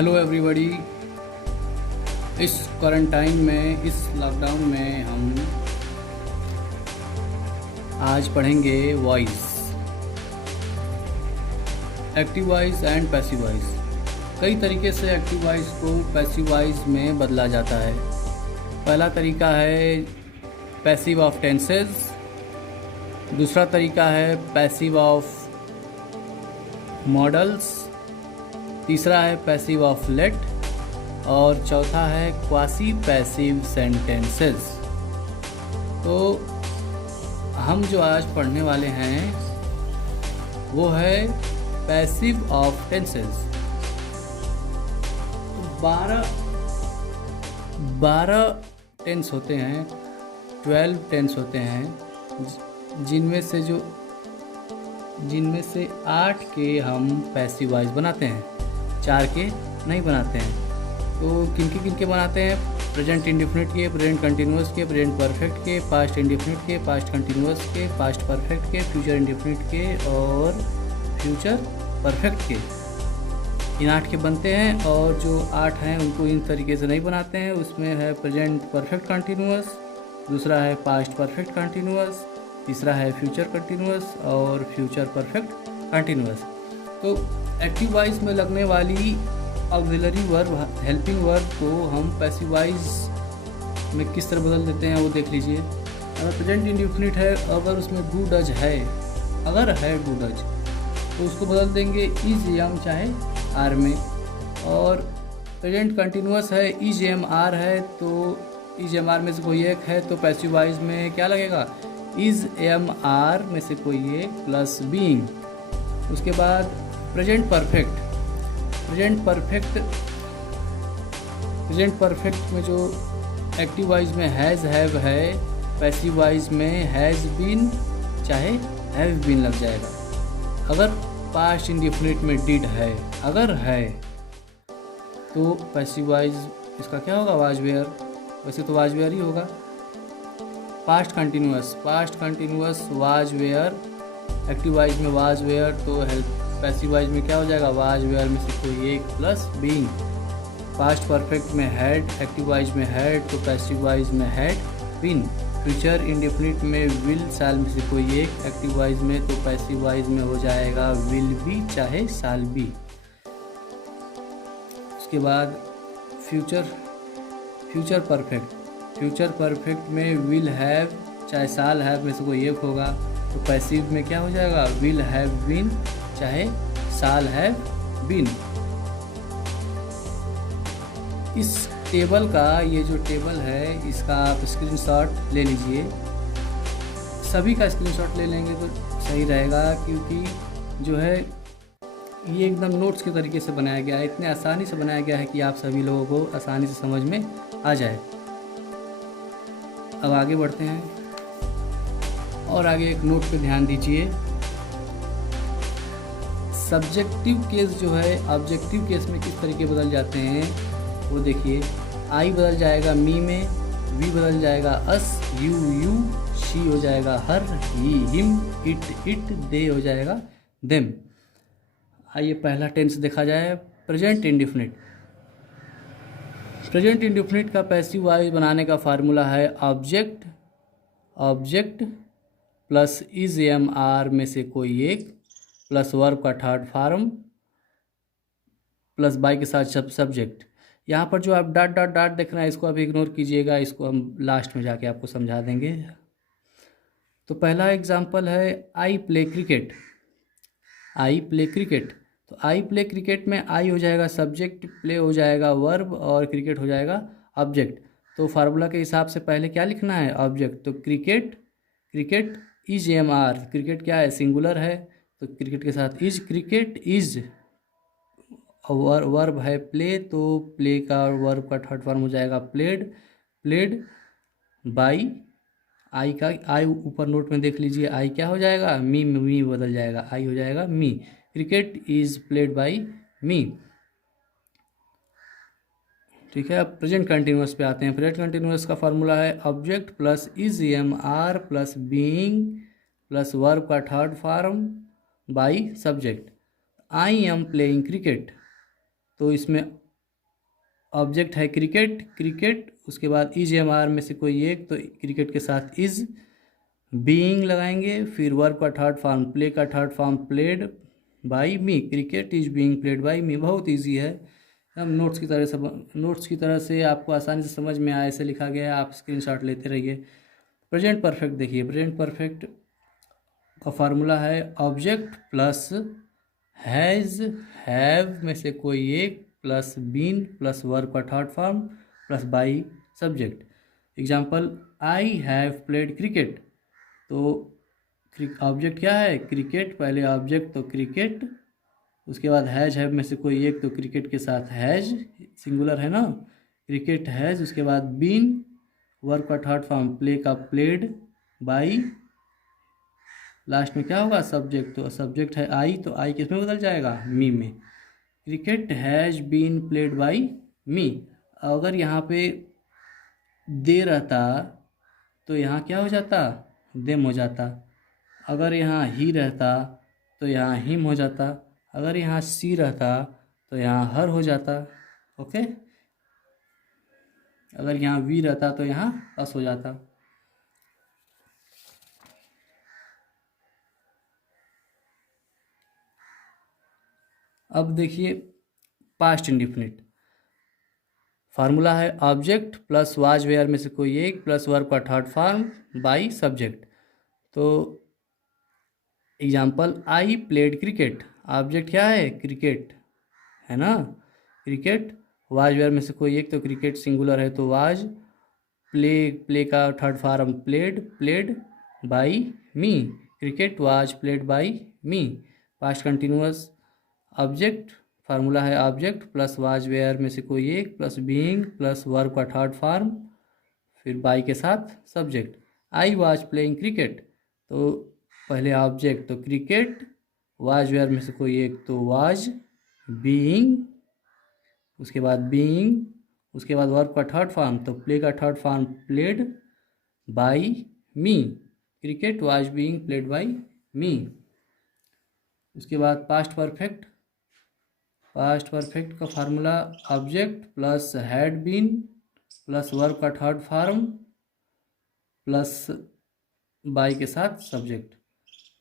Hello everybody. इस quarantine में, इस लॉकडाउन में हम आज पढ़ेंगे voice, active voice and passive voice. कई तरीके से एक्टिव वॉइस को पैसिव वॉइस में बदला जाता है। पहला तरीका है पैसिव ऑफ टेंसेस, दूसरा तरीका है पैसिव ऑफ मॉडल्स, तीसरा है पैसिव ऑफ लेट और चौथा है क्वासी पैसिव सेंटेंसेस। तो हम जो आज पढ़ने वाले हैं वो है पैसिव ऑफ टेंसेस। 12 टेंस होते हैं, 12 टेंस होते हैं, जिनमें से 8 के हम पैसिव वॉइस बनाते हैं, 4 के नहीं बनाते हैं। तो किन के बनाते हैं? प्रेजेंट इंडेफिनिट के, प्रेजेंट कंटिन्यूअस के, प्रेजेंट परफेक्ट के, पास्ट इंडेफिनिट के, पास्ट कंटिन्यूअस के, पास्ट परफेक्ट के, फ्यूचर इंडेफिनिट के और फ्यूचर परफेक्ट के। इन 8 के बनते हैं और जो 8 हैं उनको इन तरीके से नहीं बनाते हैं। उसमें है प्रेजेंट परफेक्ट कंटिन्यूअस, दूसरा है पास्ट परफेक्ट कंटिन्यूअस, तीसरा है फ्यूचर कंटिन्यूअस और फ्यूचर परफेक्ट कंटिन्यूअस। तो एक्टिव वॉइस में लगने वाली ऑक्सिलरी वर्ब, हेल्पिंग वर्ब को हम पैसिव वॉइस में किस तरह बदल देते हैं वो देख लीजिए। अगर प्रेजेंट इंडेफिनिट है, अगर उसमें डू डज है, अगर है डू डज, तो उसको बदल देंगे इज एम चाहे आर में। और प्रेजेंट कंटिन्यूअस है, इज एम आर है, तो इज एम आर में से कोई एक है तो पैसिव वॉइस में क्या लगेगा? इज एम आर में से कोई एक प्लस बीइंग। उसके बाद प्रेजेंट परफेक्ट, प्रेजेंट परफेक्ट में जो एक्टिव वॉइस में हैज़ हैव है, पैसिव वॉइस में हैज़ बीन चाहे हैव बीन लग जाएगा। अगर पास्ट इंडेफिनिट में डिड है, अगर है, तो पैसिव वॉइस इसका क्या होगा? Was were. वैसे तो वाज वेयर ही होगा। Past continuous was were, active voice में वाज वेयर, तो पैसिव वॉइस में क्या हो जाएगा? वाज वेयर में से कोई एक प्लस बीइंग। पास्ट परफेक्ट में हैड, एक्टिव वॉइस में हैड, तो पैसिव वॉइस में हैड बीन। फ्यूचर इंडेफिनिट में विल, साल में से कोई एक, एक्टिव वॉइस में, तो पैसिव वॉइस में हो जाएगा विल बी चाहे साल बी। उसके बाद फ्यूचर परफेक्ट में विल हैव चाहे साल हैव में से कोई एक होगा, तो पैसिव में क्या हो जाएगा? विल हैव बीन चाहे साल हैव बीन। इस टेबल का, ये जो टेबल है इसका आप स्क्रीनशॉट ले लीजिए। सभी का स्क्रीनशॉट ले लेंगे तो सही रहेगा, क्योंकि जो है ये एकदम नोट्स के तरीके से बनाया गया है, इतने आसानी से बनाया गया है कि आप सभी लोगों को आसानी से समझ में आ जाए। अब आगे बढ़ते हैं और आगे एक नोट पे ध्यान दीजिए। सब्जेक्टिव केस जो है ऑब्जेक्टिव केस में किस तरीके बदल जाते हैं वो देखिए। आई बदल जाएगा मी में, वी बदल जाएगा अस, यू, शी हो जाएगा हर, ही हिम, इट, दे हो जाएगा देम। आइए पहला टेंस देखा जाए, प्रेजेंट इंडेफिनिट का पैसिव वॉइस बनाने का फार्मूला है object plus is am are में से कोई एक प्लस वर्ब का थर्ड फॉर्म प्लस बाई के साथ सब्जेक्ट। यहाँ पर जो आप डॉट देख रहे हैं इसको आप इग्नोर कीजिएगा, इसको हम लास्ट में जाके आपको समझा देंगे। तो पहला एग्जांपल है आई प्ले क्रिकेट। तो आई प्ले क्रिकेट में आई हो जाएगा सब्जेक्ट, प्ले हो जाएगा वर्ब और क्रिकेट हो जाएगा ऑब्जेक्ट। तो फार्मूला के हिसाब से पहले क्या लिखना है? ऑब्जेक्ट। तो cricket is am are, cricket क्या है? सिंगुलर है, तो क्रिकेट के साथ इज, क्रिकेट इज। वर्ब है प्ले, तो प्ले का वर्ब का थर्ड फॉर्म हो जाएगा प्लेड बाई। आई ऊपर नोट में देख लीजिए, आई क्या हो जाएगा? मी बदल जाएगा, आई हो जाएगा me. Cricket is played by me. ठीक है, अब प्रेजेंट कंटिन्यूअस पे आते हैं। प्रेजेंट कंटिन्यूअस का फार्मूला है object plus is am are plus being plus verb का third form by subject. I am playing cricket, तो इसमें ऑब्जेक्ट है क्रिकेट, क्रिकेट, उसके बाद इज एम आर में से कोई एक, तो क्रिकेट के साथ इज, बीइंग लगाएंगे, फिर वर्ब का थर्ड फॉर्म, प्ले का third form played by me, cricket is being played by me. बहुत इजी है, हम नोट्स की तरह से आपको आसानी से समझ में आए ऐसे लिखा गया है, आप स्क्रीनशॉट लेते रहिए। प्रेजेंट परफेक्ट देखिए, प्रेजेंट परफेक्ट का फार्मूला है ऑब्जेक्ट प्लस हैज़, हैव में से कोई एक, प्लस बीन, प्लस वर्ब का third form, plus by subject. Example, I have played cricket, तो ऑब्जेक्ट क्या है? क्रिकेट, पहले ऑब्जेक्ट तो क्रिकेट, उसके बाद हैज, हैव में से कोई एक, तो क्रिकेट के साथ हैज, सिंगुलर है ना, क्रिकेट हैज, उसके बाद बीन, वर्ब का थर्ड फॉर्म, प्ले का प्लेड, बाई, लास्ट में क्या होगा? सब्जेक्ट, तो सब्जेक्ट है आई, तो आई किस में बदल जाएगा? मी में। Cricket has been played by me. अगर यहाँ पे दे रहता तो यहाँ क्या हो जाता? देम हो जाता। अगर यहाँ ही रहता तो यहाँ हिम हो जाता। अगर यहाँ सी रहता तो यहाँ हर हो जाता। ओके, अगर यहाँ वी रहता तो यहाँ अस हो जाता। अब देखिए पास्ट इंडिफिनिट, फार्मूला है ऑब्जेक्ट प्लस वाज वेयर में से कोई एक, प्लस वर्ब का थर्ड फॉर्म, बाई सब्जेक्ट। तो example, I played cricket, object क्या है? क्रिकेट है ना, क्रिकेट, वाज वेयर में से कोई एक, तो क्रिकेट सिंगुलर है तो वाज, प्ले, प्ले का third form played, played by me, cricket was played by me. Past continuous, object, formula है ऑब्जेक्ट प्लस वाज वेयर में से कोई एक, प्लस बीइंग, प्लस वर्ब का थर्ड फॉर्म, फिर बाई के साथ subject. I was playing cricket, तो पहले ऑब्जेक्ट तो क्रिकेट, वाज वेयर में से कोई एक तो वाज, बीइंग, उसके बाद बीइंग, उसके बाद वर्ब का थर्ड फॉर्म, तो प्ले का third form played by me, cricket was being played by me. उसके बाद पास्ट परफेक्ट, पास्ट परफेक्ट का formula object plus had been, plus verb का थर्ड फॉर्म, प्लस बाई के साथ subject.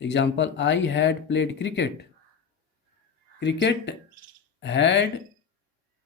Example, I had played cricket, cricket had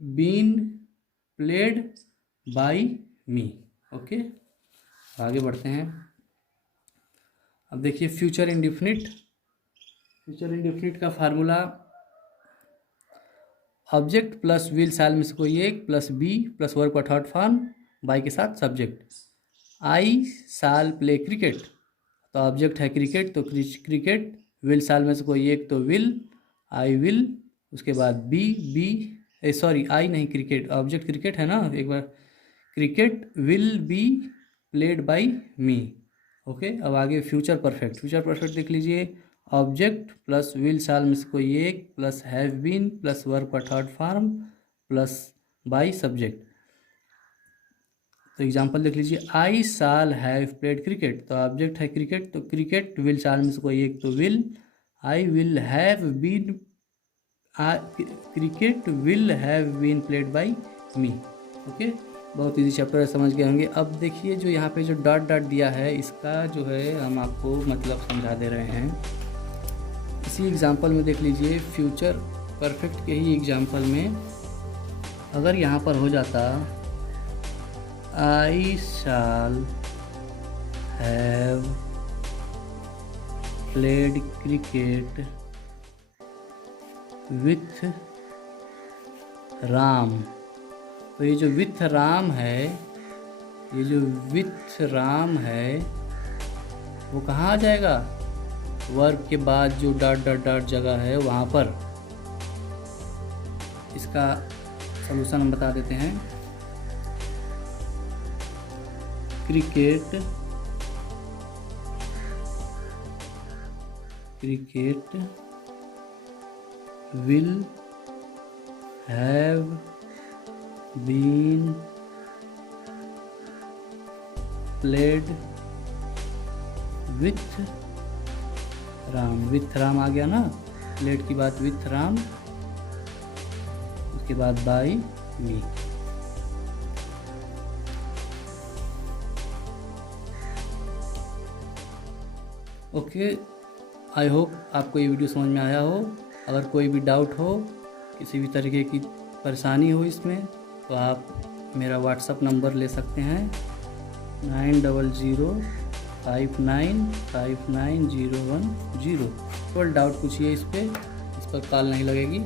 been played by me. Okay, आगे बढ़ते हैं। अब देखिए फ्यूचर इंडिफिनिट, फ्यूचर इंडिफिनिट का formula object plus will shall में से कोई एक, प्लस बी, प्लस वर्ब का थर्ड फॉर्म, बाई के साथ सब्जेक्ट। आई साल प्ले क्रिकेट, तो ऑब्जेक्ट है क्रिकेट, तो क्रिकेट, विल साल में से कोई एक तो विल, आई विल, उसके बाद बी, सॉरी आई नहीं, क्रिकेट, ऑब्जेक्ट क्रिकेट है ना, एक बार, cricket will be played by me. Okay, अब आगे फ्यूचर परफेक्ट, फ्यूचर परफेक्ट देख लीजिए, ऑब्जेक्ट प्लस विल साल में से कोई एक, plus have been, plus verb का third form, plus by subject. तो एग्जांपल देख लीजिए, I shall have played cricket, तो ऑब्जेक्ट है क्रिकेट, तो क्रिकेट विल साल में से कोई एक तो will, I will have been, cricket will have been played by me. Okay, बहुत इजी चैप्टर है, समझ गए होंगे। अब देखिए जो यहाँ पे जो डॉट डॉट दिया है, इसका जो है हम आपको मतलब समझा दे रहे हैं। इसी एग्जांपल में देख लीजिए, फ्यूचर परफेक्ट के ही एग्जांपल में अगर यहाँ पर हो जाता I shall have played cricket with Ram, तो ये जो विथ राम है, ये जो विथ राम है वो कहाँ आ जाएगा? वर्ब के बाद जो डॉट डॉट डॉट जगह है वहाँ पर। इसका सलूशन हम बता देते हैं। Cricket, cricket will have been played with Ram, with Ram आ गया ना, प्लेड की बात विथ राम, उसके बाद by me. Okay, I hope आपको ये वीडियो समझ में आया हो। अगर कोई भी डाउट हो, किसी भी तरीके की परेशानी हो इसमें, तो आप मेरा व्हाट्सअप नंबर ले सकते हैं 9005959010। केवल डाउट पूछिए, इस पर कॉल नहीं लगेगी।